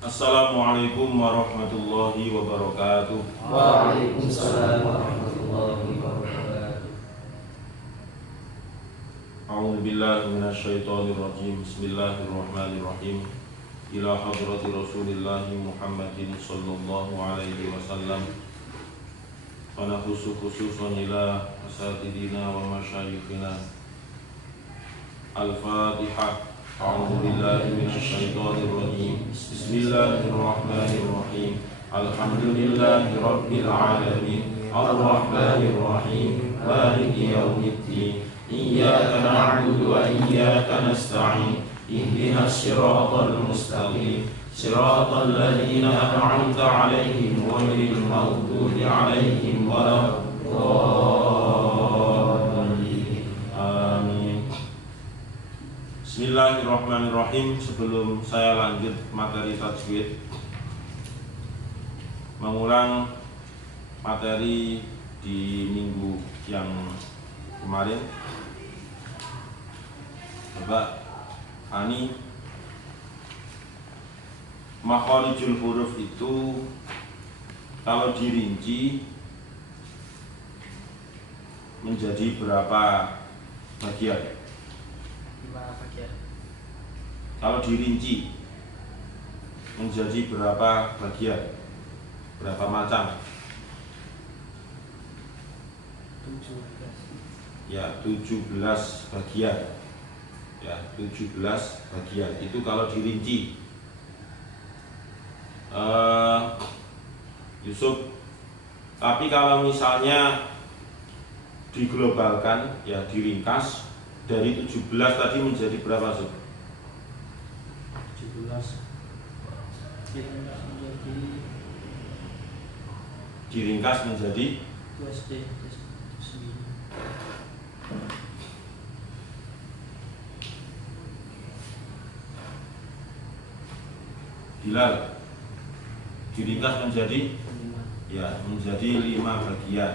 Assalamualaikum warahmatullahi wabarakatuh. Waalaikumsalam warahmatullahi wabarakatuh. A'udzu billahi minasyaitonir rajim. Bismillahirrahmanirrahim. Ila hadrati Rasulillah Muhammadin sallallahu alaihi wasallam. Wa khususan ila asatidina wa masyayikhina. Al-Fatihah. A'udzu billahi minasyaitonir rajim. Bismillahirrahmanirrahim. Alhamdulillahi rabbil alamin. Ar-Rahmanir Rahim. Maliki yaumiddin. Iyyaka na'budu wa iyyaka nasta'in. Ihdinas siratal mustaqim. Siratal ladzina an'amta 'alaihim ghairil maghdubi 'alaihim waladdallin. Amin. Bismillahirrahmanirrahim. Sebelum saya lanjut materi tajwid, mengulang materi di minggu yang kemarin. Coba Ani, makharijul huruf itu kalau dirinci menjadi berapa bagian? 5 bagian. Kalau dirinci menjadi berapa bagian? Berapa macam? 17. Ya, 17 bagian. Ya, 17 bagian. Itu kalau dirinci. Yusuf, tapi kalau misalnya diglobalkan, ya diringkas, dari 17 tadi menjadi berapa, Sob? 17 menjadi Diringkas menjadi 2 Bilal, diringkas menjadi 5. ya menjadi 5 bagian.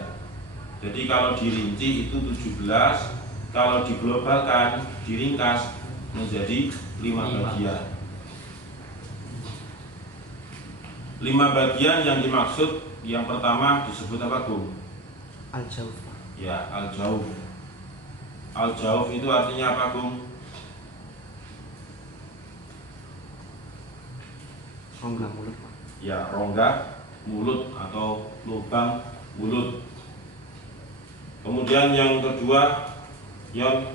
Jadi kalau dirinci itu 17, kalau diglobalkan, diringkas menjadi 5 bagian. 5 bagian yang dimaksud, yang pertama disebut apa, Bung? Al-Jauf. Ya, al-jauf. Al-jauf itu artinya apa, Bung? Rongga mulut, Pak. Ya, rongga mulut atau lubang mulut. Kemudian yang kedua, yang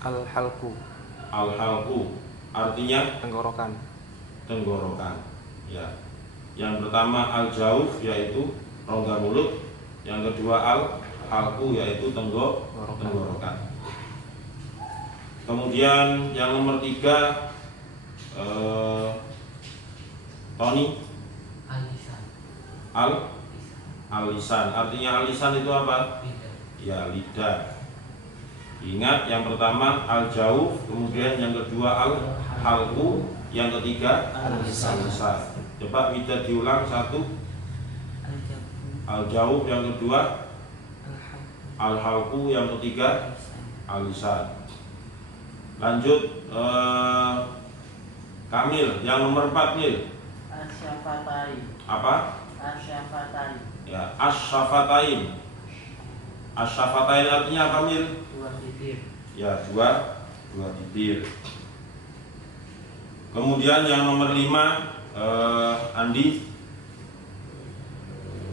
Al-halqu, al-halqu, artinya tenggorokan. tenggorokan. Ya. Yang pertama al-jauf, yaitu rongga mulut. Yang kedua al-halqu, yaitu tenggorokan. Kemudian yang nomor 3, Tony, al-lisan. Artinya al-lisan itu apa? Ya, lidah. Ingat, yang pertama al-jauf, kemudian yang kedua al-halqu, yang ketiga al-lisan. Coba bisa diulang. 1 al-jauf, yang kedua al-halqu, yang ketiga al-lisan. Lanjut, Kamil, yang nomor 4, Mil. Asyafatain. Apa? Asyafatain. Ya, asyafatain. Asyafatain artinya apa, Mil? 2 titik. Ya, dua bibir. Kemudian yang nomor 5, Andi.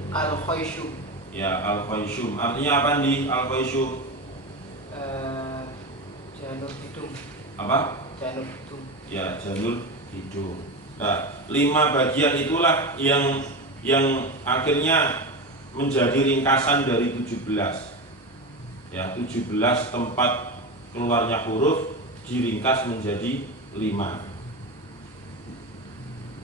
Al-Khayshum. Ya, al-khayshum. Artinya apa, Andi? Al-khayshum. Janur hidung. Apa? Janur hidung. Ya, janur hidung. Nah, 5 bagian itulah yang akhirnya menjadi ringkasan dari 17. Ya, 17 tempat keluarnya huruf diringkas menjadi 5.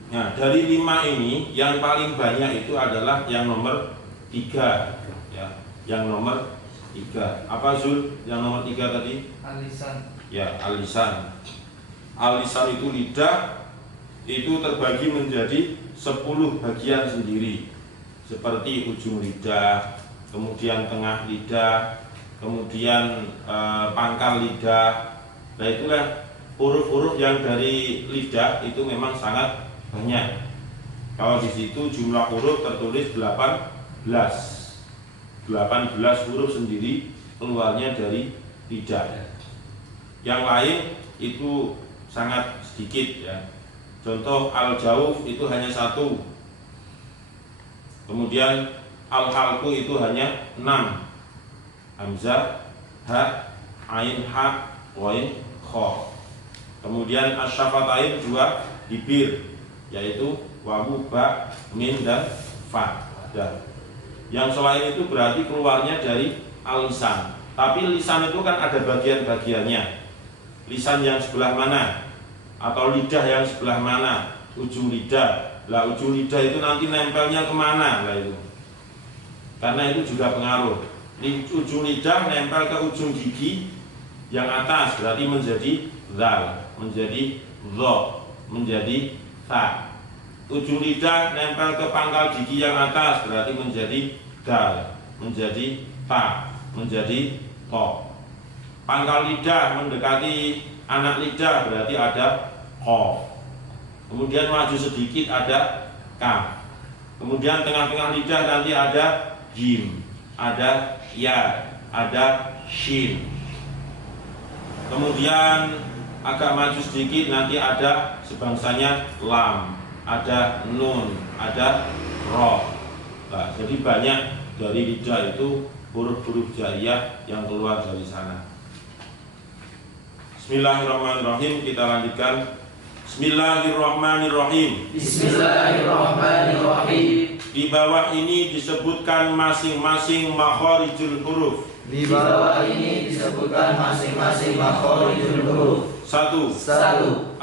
Nah, dari 5 ini yang paling banyak itu adalah yang nomor 3. Ya, yang nomor 3. Apa, Zul? Yang nomor 3 tadi? Al-lisan. Ya, al-lisan. Al-lisan itu lidah, itu terbagi menjadi 10 bagian sendiri, seperti ujung lidah, kemudian tengah lidah, kemudian pangkal lidah. Nah, itulah huruf-huruf yang dari lidah itu memang sangat banyak. Kalau di situ jumlah huruf tertulis 18 huruf sendiri keluarnya dari lidah. Yang lain itu sangat sedikit ya. Contoh al-jauf itu hanya 1. Kemudian al-halqu itu hanya 6. Hamzah, ha, ain, ha, ghain, kha. Kemudian asyafatain 2 bibir, yaitu wawu, ba, min, dan fa. Dan yang selain itu berarti keluarnya dari al-lisan. Tapi lisan itu kan ada bagian-bagiannya. Lisan yang sebelah mana? Atau lidah yang sebelah mana? Ujung lidah. Lah ujung lidah itu nanti nempelnya kemana? Lah itu. Karena itu juga pengaruh. Ujung lidah nempel ke ujung gigi yang atas berarti menjadi zal, menjadi dho, menjadi ta. Ujung lidah nempel ke pangkal gigi yang atas berarti menjadi dal, menjadi ta, menjadi to. Pangkal lidah mendekati anak lidah berarti ada ko. Kemudian maju sedikit ada ka. Kemudian tengah-tengah lidah nanti ada jim, ada ya, ada shin. Kemudian agak maju sedikit nanti ada sebangsanya lam, ada nun, ada ro. Nah, jadi banyak dari lidah itu huruf-huruf jaiyah yang keluar dari sana. Bismillahirrahmanirrahim. Kita lanjutkan. Bismillahirrahmanirrahim. Bismillahirrahmanirrahim. Di bawah ini disebutkan masing-masing makharijul huruf. Di bawah ini disebutkan masing-masing makharijul huruf. 1.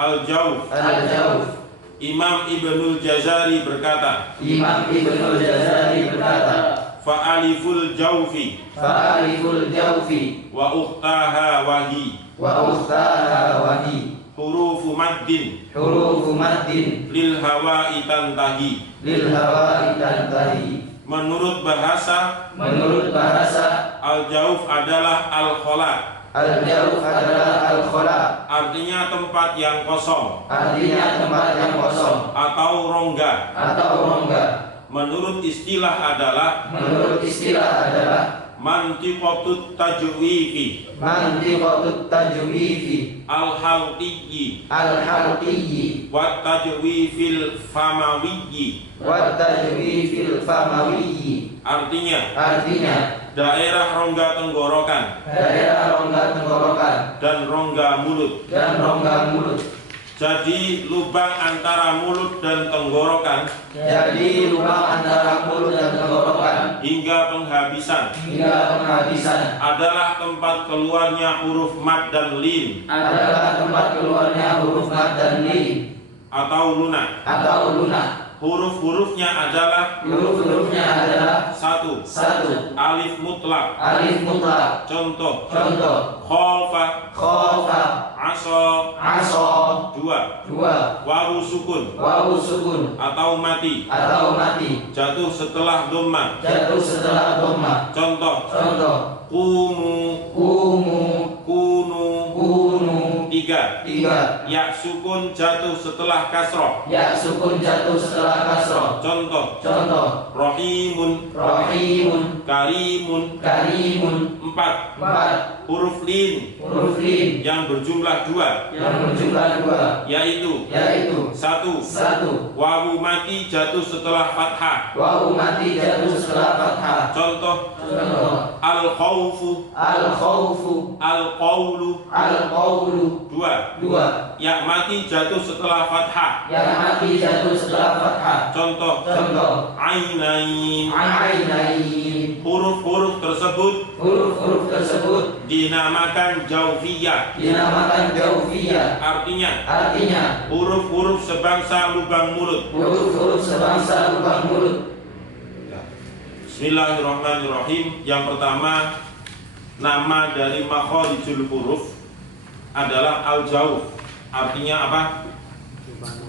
Al-jauf. Al-jauf. Imam Ibnul Jazari berkata, Imam Ibnul Jazari berkata, fa'aliful jaufi fa'aliful jaufi wa ukhtaha wahi wa ukhtaha wahi hurufu maddin hurufu maddin lil hawa'i tantahi. lil hawa'i tantahi. Menurut bahasa al-jauf adalah al-khola. Al-jauf adalah al-khola, Artinya tempat yang kosong artinya tempat yang kosong atau rongga. Menurut istilah adalah mantiqatut tajwifi mantiqatut tajwifi al-halqiyyi al-halqiyyi wa tajwifil famawiyyi. wa tajwifil famawiyyi. Artinya Daerah rongga tenggorokan dan rongga mulut. Jadi lubang antara mulut dan tenggorokan hingga penghabisan adalah tempat keluarnya huruf mad dan lin atau lunak. Huruf-hurufnya adalah 1. Alif mutlak. Contoh khofa aso. 2. Wawu sukun atau mati jatuh setelah dhamma. Contoh kunu. 3. Ya sukun jatuh setelah kasroh. Contoh rohimun karimun. 4. Huruf lin yang berjumlah 2 yaitu 1. Wawu mati jatuh setelah fathah. Contoh al-khawfu al-qawlu. 2. Ya mati jatuh setelah fathah. Contoh ainain. Huruf-huruf tersebut dinamakan jaufiyah. Artinya huruf-huruf sebangsa lubang mulut. Bismillahirrahmanirrahim. Yang pertama, nama dari makharijul huruf adalah al-jauf. Artinya apa?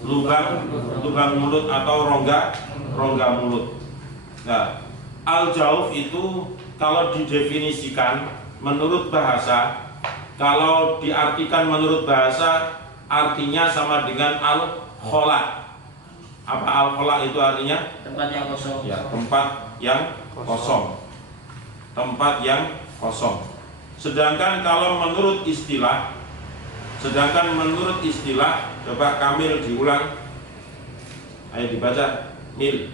Lubang mulut atau rongga mulut. Nah, al-jauf itu kalau didefinisikan menurut bahasa, kalau diartikan menurut bahasa, artinya sama dengan al-khola. Apa al-khala itu artinya? Tempat yang kosong. Ya, tempat yang kosong. Tempat yang kosong. Sedangkan kalau menurut istilah, coba Kamil diulang. Ayo dibaca, Mil.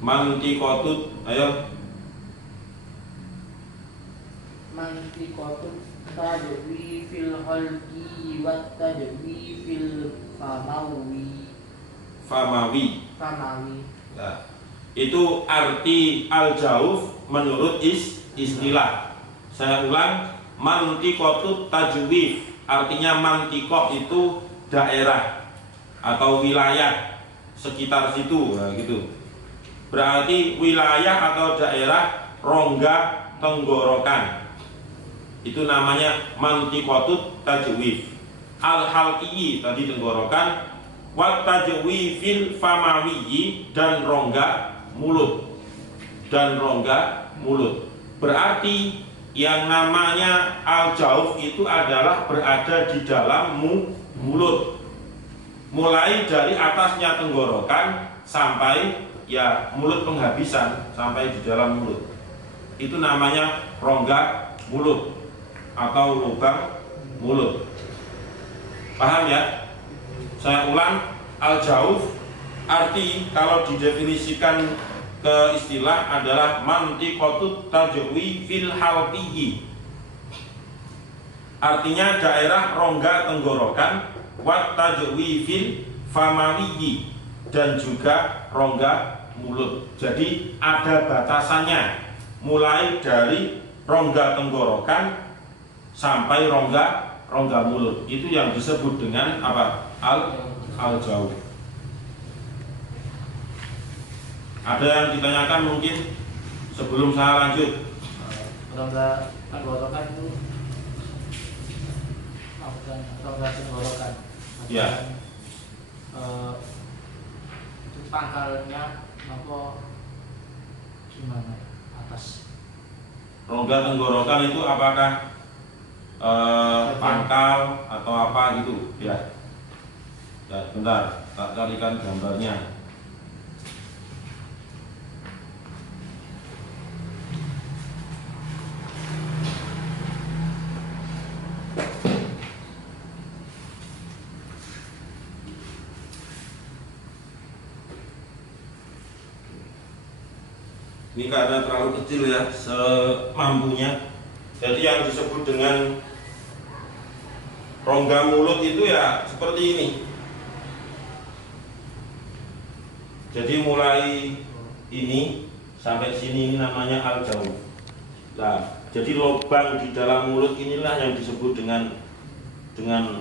Mantiqatut, ayo. Mantiqatut tajwi fil khalqi wa tajwi fil famawi. Nah, itu arti al-jauf menurut istilah. Saya ulang, mantiqatut tajwif, artinya mantiqah itu daerah atau wilayah sekitar situ, nah, gitu. Berarti wilayah atau daerah rongga tenggorokan. Itu namanya mantiqatut tajwif. Al-halqi tadi tenggorokan, wa tajwifil famawi dan rongga mulut. Berarti yang namanya al-jauf itu adalah berada di dalam mulut. Mulai dari atasnya tenggorokan sampai ya mulut penghabisan sampai di dalam mulut. Itu namanya rongga mulut atau lubang mulut. Paham ya? Saya ulang, al-jauf arti kalau didefinisikan ke istilah adalah mantiqatut tajwi fil halqi. Artinya daerah rongga tenggorokan, wat tajwi fil famawi, dan juga rongga mulut. Jadi ada batasannya, mulai dari rongga tenggorokan sampai rongga mulut. Itu yang disebut dengan apa? Al-jauf. Ada yang ditanyakan mungkin sebelum saya lanjut? Rongga tenggorokan itu rongga tenggorokan. Ya. Itu pangkalnya apa gimana atas? Rongga tenggorokan itu apakah pangkal atau apa gitu? Ya. Ya, bentar, tak carikan gambarnya. Ini karena terlalu kecil ya, semampunya. Jadi yang disebut dengan rongga mulut itu ya seperti ini. Jadi mulai ini sampai sini ini namanya al-jauf. Nah, jadi lubang di dalam mulut inilah yang disebut dengan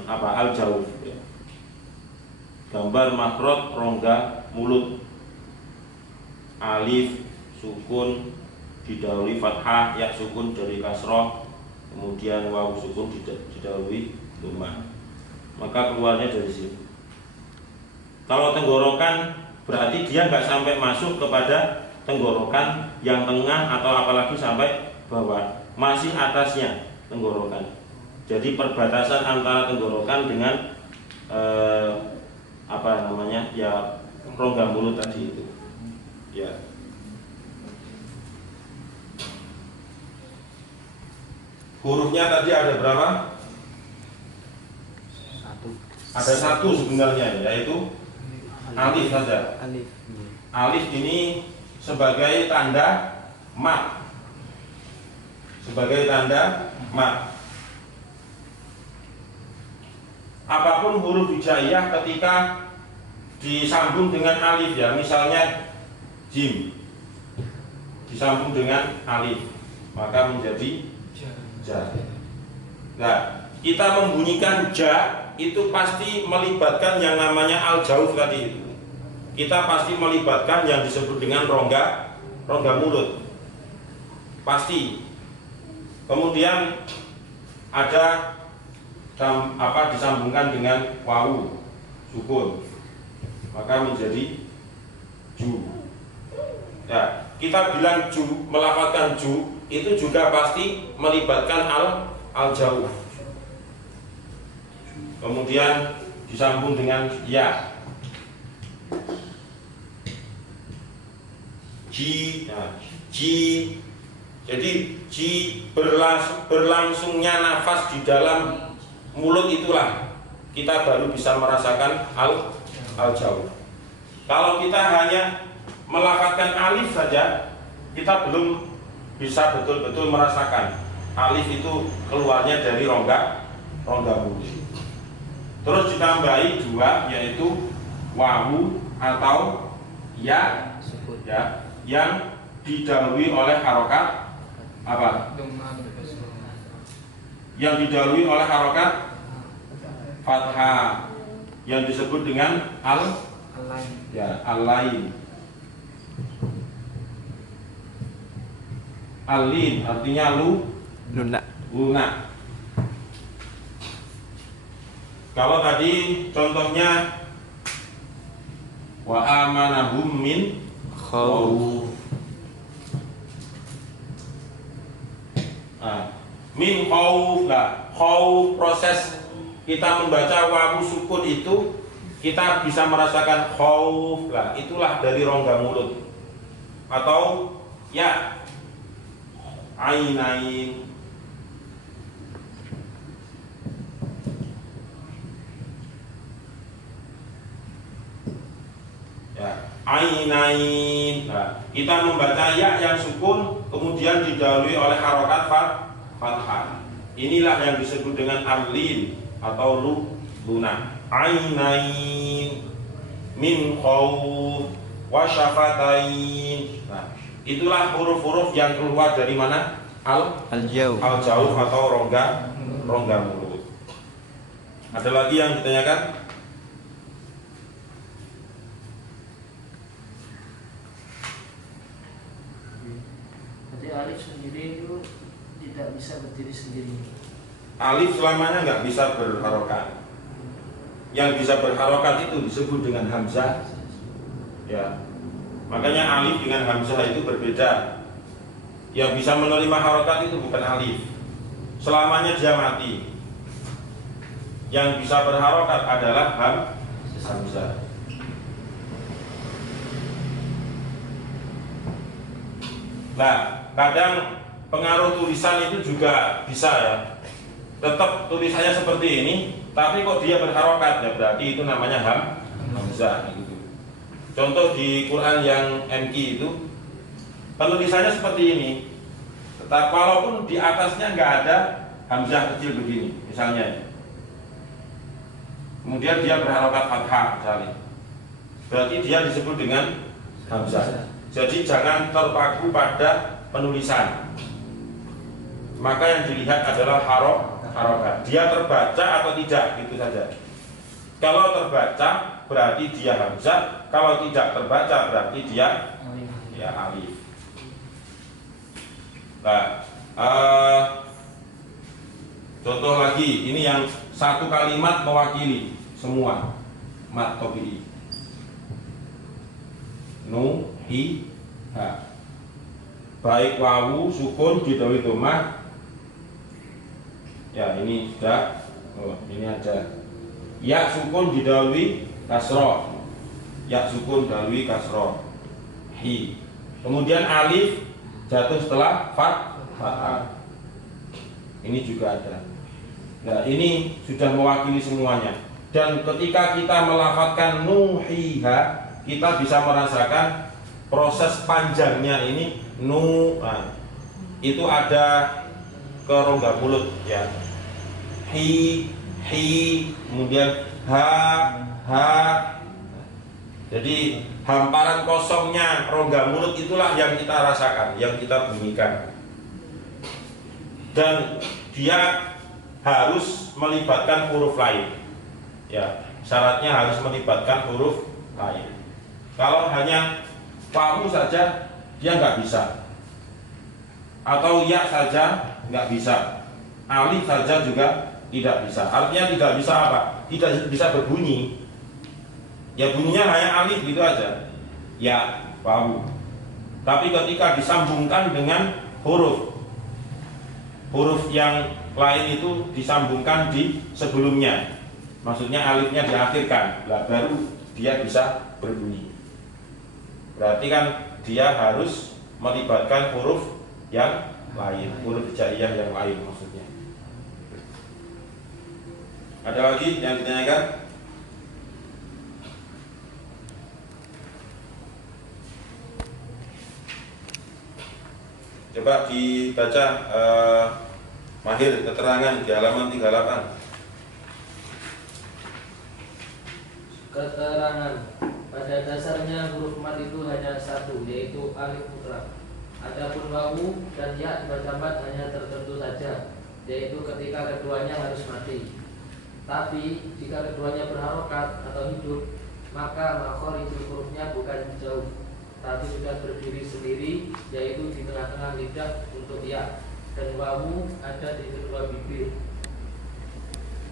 apa? Al-jauf. Gambar makrot rongga mulut. Alif sukun didahului fathah, ya sukun dari kasroh, kemudian waw sukun didahului dhammah. Maka keluarnya dari sini. Kalau tenggorokan berarti dia nggak sampai masuk kepada tenggorokan yang tengah atau apalagi sampai bawah, masih atasnya tenggorokan. Jadi perbatasan antara tenggorokan dengan apa namanya ya rongga mulut tadi itu. Ya. Hurufnya tadi ada berapa? Ada satu sebenarnya, yaitu alif saja. Alif ini sebagai tanda mat. Apapun huruf hijaiyah ketika disambung dengan alif ya, misalnya jim disambung dengan alif, maka menjadi ja. Nah, kita membunyikan ja itu pasti melibatkan yang namanya al-jauf tadi itu. Kita pasti melibatkan yang disebut dengan rongga mulut. Pasti. Kemudian ada disambungkan dengan wawu sukun. Maka menjadi ju. Ya, kita bilang ju, melafalkan ju itu juga pasti melibatkan al jauh. Kemudian disambung dengan ya. Ji, nah, ji. Jadi ji berlangsungnya nafas di dalam mulut itulah kita baru bisa merasakan al jauh. Kalau kita hanya melafadzkan alif saja, kita belum bisa betul-betul merasakan alif itu keluarnya dari rongga mulut. Terus ditambahi dua, yaitu wawu atau ya, yang didahului oleh harokat apa? Yang didahului oleh harokat fathah, yang disebut dengan al-lain. Al-lin artinya lunak. Kalau tadi contohnya wa amanahum min khawf. Min khawf lah. Khawf, proses kita membaca wawu sukun itu kita bisa merasakan khawf lah. Itulah dari rongga mulut. Atau ya ainain. Ya, ainain. Nah, kita membaca ya yang sukun kemudian didahului oleh harokat fathah. Inilah yang disebut dengan al-lin atau lunak. Ainain min khawf wa syafatain. Nah, itulah huruf-huruf yang keluar dari mana? Al jauh atau rongga mulut. Ada lagi yang ditanyakan? Berarti alif sendiri itu tidak bisa berdiri sendiri. Alif selamanya nggak bisa berharokat. Yang bisa berharokat itu disebut dengan hamzah. Ya, makanya alif dengan hamzah itu berbeda. Yang bisa menerima harokat itu bukan alif. Selamanya dia mati. Yang bisa berharokat adalah hamzah. Nah, kadang pengaruh tulisan itu juga bisa ya. Tetap tulisannya seperti ini, tapi kok dia berharokat, ya berarti itu namanya hamzah gitu. Contoh di Quran yang MQ itu penulisannya seperti ini. Tetapi walaupun di atasnya nggak ada hamzah kecil begini, misalnya. Kemudian dia berharokat fathah misalnya. Berarti dia disebut dengan hamzah. Jadi jangan terpaku pada penulisan. Maka yang dilihat adalah harokat. Dia terbaca atau tidak, gitu saja. Kalau terbaca berarti dia hamzah. Kalau tidak terbaca berarti dia ya alif. Nah, contoh lagi, ini yang satu kalimat mewakili semua mat tobi. Nu, hi, ha. Baik wawu, sukun, didahului domah. Ya ini sudah. Oh, ini ada. Ya sukun didahului kasroh. Ya sukun didahului kasroh. Hi. Kemudian alif jatuh setelah fathah. Ini juga ada. Nah ini sudah mewakili semuanya. Dan ketika kita melafadzkan nuhiha, kita bisa merasakan proses panjangnya ini itu ada ke rongga mulut ya. Hi, kemudian ha. Jadi hamparan kosongnya rongga mulut itulah yang kita rasakan, yang kita bunyikan. Dan dia harus melibatkan huruf lain. Ya, syaratnya harus melibatkan huruf lain. Kalau hanya wawu saja dia nggak bisa, atau ya saja nggak bisa, alif saja juga tidak bisa. Artinya tidak bisa apa? Tidak bisa berbunyi. Ya bunyinya hanya alif gitu aja. Ya wawu. Tapi ketika disambungkan dengan huruf huruf yang lain itu disambungkan di sebelumnya. Maksudnya alifnya diakhirkan, lah baru dia bisa berbunyi. Berarti kan dia harus melibatkan huruf yang lain, huruf hijaiyah yang lain maksudnya. Ada lagi yang ditanyakan? Coba dibaca Mahir keterangan di halaman 38. Keterangan. Pada dasarnya huruf mat itu hanya satu, yaitu alif mutlak. Adapun wawu dan ya dibaca mat hanya tertentu saja, yaitu ketika keduanya harus mati. Tapi jika keduanya berharokat atau hidup, maka makhorijul hurufnya bukan jauh, tapi sudah berdiri sendiri, yaitu di tengah-tengah lidah untuk ya, dan wawu ada di kedua bibir.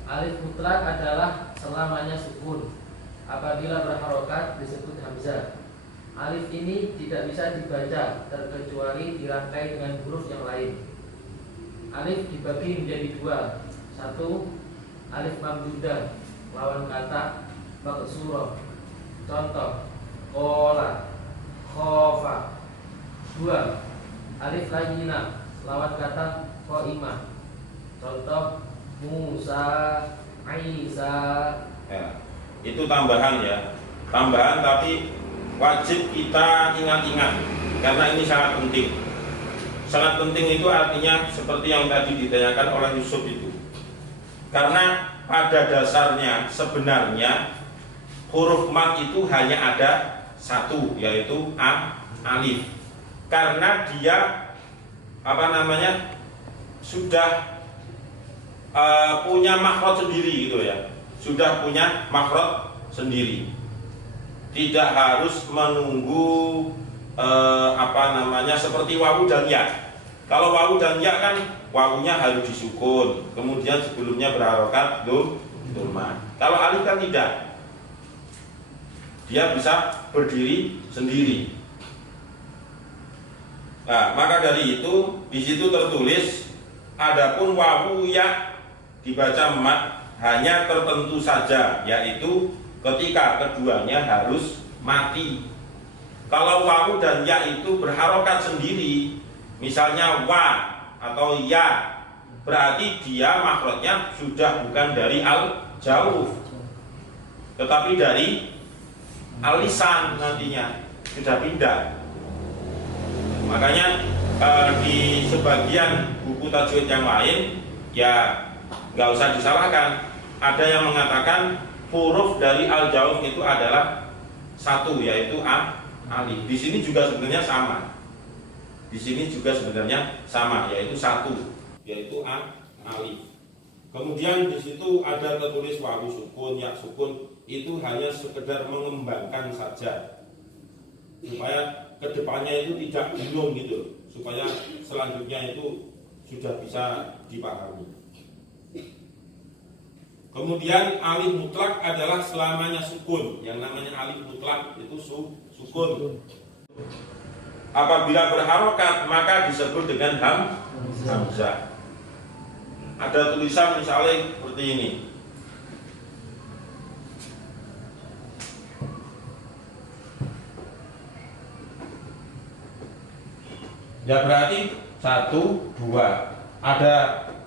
Alif mutlak adalah selamanya sukun. Apabila berharokat disebut hamzah. Alif ini tidak bisa dibaca terkecuali dirangkai dengan huruf yang lain. Alif dibagi menjadi dua. Satu, alif mamdudah, lawan kata maksurah. Contoh, qola, khofa. Dua, alif layyinah, lawan kata qaimah. Contoh, Musa, Isa. Ya, itu tambahan ya, tambahan tapi wajib kita ingat-ingat karena ini sangat penting. Sangat penting itu artinya seperti yang tadi ditanyakan oleh Yusuf itu. Karena pada dasarnya sebenarnya huruf mat itu hanya ada satu, yaitu alif. Karena dia sudah punya makhraj sendiri gitu ya. Sudah punya makhraj sendiri, tidak harus menunggu seperti wawu dan ya. Kalau wawu dan ya kan wawunya harus disukun, kemudian sebelumnya berharokat dhamma. Kalau alif kan tidak, dia bisa berdiri sendiri. Nah, maka dari itu di situ tertulis adapun wawu ya dibaca mat hanya tertentu saja, yaitu ketika keduanya harus mati. Kalau wawu dan ya itu berharokat sendiri, misalnya wa atau ya, berarti dia makhrajnya sudah bukan dari al-jauh, tetapi dari al-lisan, nantinya sudah pindah. Makanya di sebagian buku tajwid yang lain ya nggak usah disalahkan. Ada yang mengatakan huruf dari al-jauf itu adalah satu, yaitu alif. Di sini juga sebenarnya sama. Di sini juga sebenarnya sama, yaitu satu, yaitu alif. Kemudian di situ ada tertulis wawu sukun, ya sukun, itu hanya sekedar mengembangkan saja supaya kedepannya itu tidak bingung gitu, supaya selanjutnya itu sudah bisa dipahami. Kemudian alif mutlak adalah selamanya sukun. Yang namanya alif mutlak itu sukun. Apabila berharokat maka disebut dengan hamzah. Ada tulisan misalnya seperti ini. Ya berarti 1, 2. Ada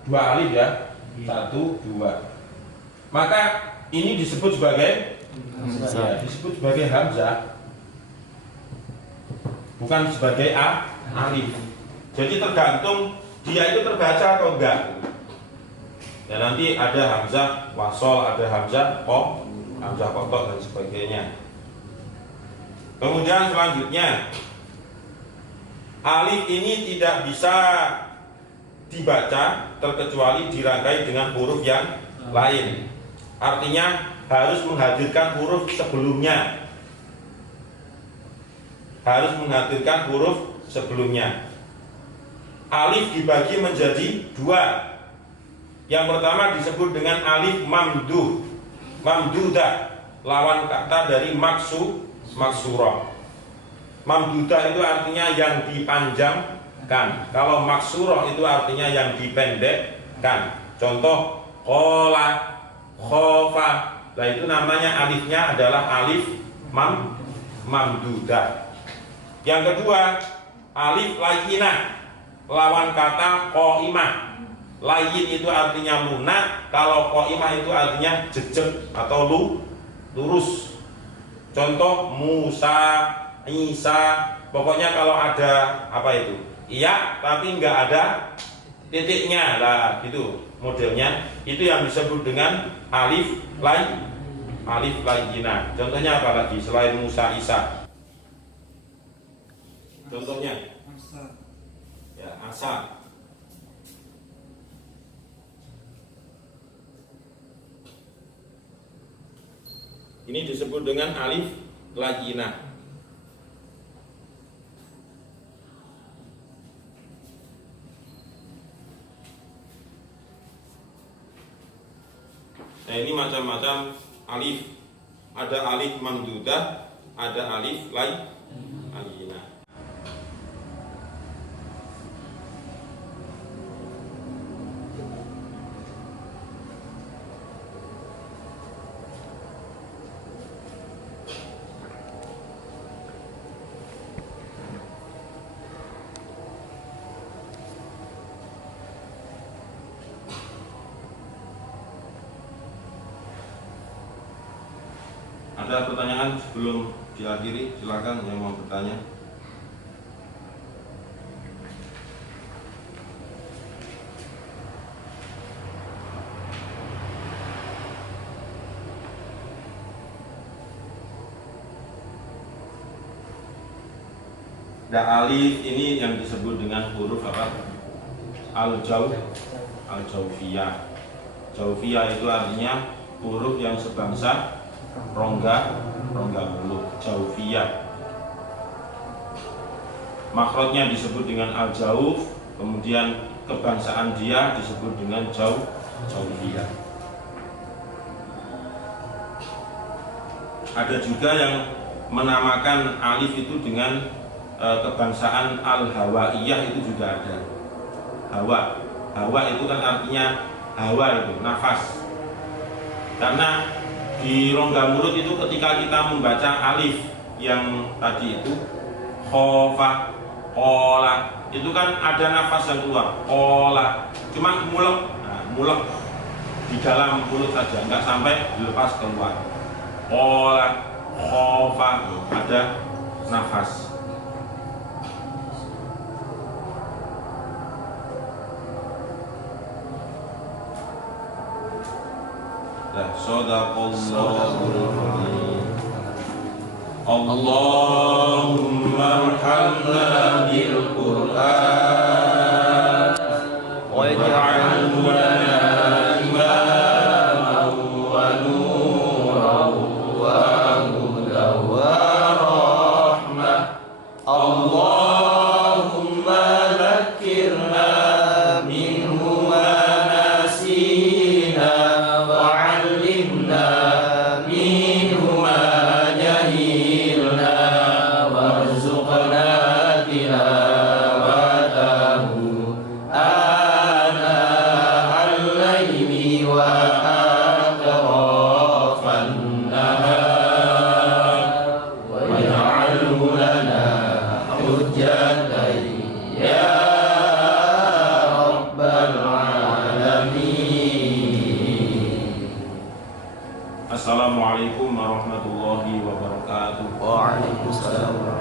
2 alif ya. 1, 2. Maka ini disebut sebagai hamzah. Ya, disebut sebagai hamzah, bukan sebagai alif. Jadi tergantung dia itu terbaca atau enggak. Ya nanti ada hamzah wasol, ada hamzah hamzah kotok dan sebagainya. Kemudian selanjutnya alif ini tidak bisa dibaca terkecuali dirangkai dengan huruf yang lain. Artinya harus menghadirkan huruf sebelumnya. Harus menghadirkan huruf sebelumnya. Alif dibagi menjadi 2. Yang pertama disebut dengan alif mamduh, mamdudah, lawan kata dari maksurah. Mamdudah itu artinya yang dipanjang dipendekkan. Kalau maksuroh itu artinya yang dipendekkan. Contoh qola, khofa. Nah itu namanya alifnya adalah alif mamdudah. Yang kedua, alif layyinah, lawan kata qaimah. Layyin itu artinya lunak, kalau qaimah itu artinya jejeg atau lurus. Contoh Musa, Isa, pokoknya kalau ada apa itu? Iya, tapi enggak ada titiknya lah, gitu modelnya. Itu yang disebut dengan alif layyinah. Contohnya apa lagi selain Musa, Isa? Contohnya ya, asa. Ini disebut dengan alif layyinah. Nah ini macam-macam alif. Ada alif mamdudah, ada alif layyinah. Ada pertanyaan sebelum diakhiri? Silakan yang mau bertanya. Nah, alif ini yang disebut dengan huruf apa? Al-Jaufiyah. Jaufiyah itu artinya huruf yang sebangsa rongga mulut, Jaufiyah. Makhrajnya disebut dengan al-jauf, kemudian kebangsaan dia disebut dengan Jaufiyah. Ada juga yang menamakan alif itu dengan kebangsaan al-hawaiyah, itu juga ada. Hawa itu kan artinya hawa, itu nafas. Karena di rongga mulut itu ketika kita membaca alif yang tadi itu khofa, qola, itu kan ada nafas yang keluar, qola, cuma mulek di dalam mulut saja, nggak sampai dilepas keluar. Qola, khofa, ada nafas. Shadaqallahul azim. Allahumma arhamna bil Qur'an waj'alhu lana imaman wa nuran wa hudan wa rahmah. Allahumma dhakkirna minhu ma nasina Assalamualaikum warahmatullahi wabarakatuh. Waalaikumsalam.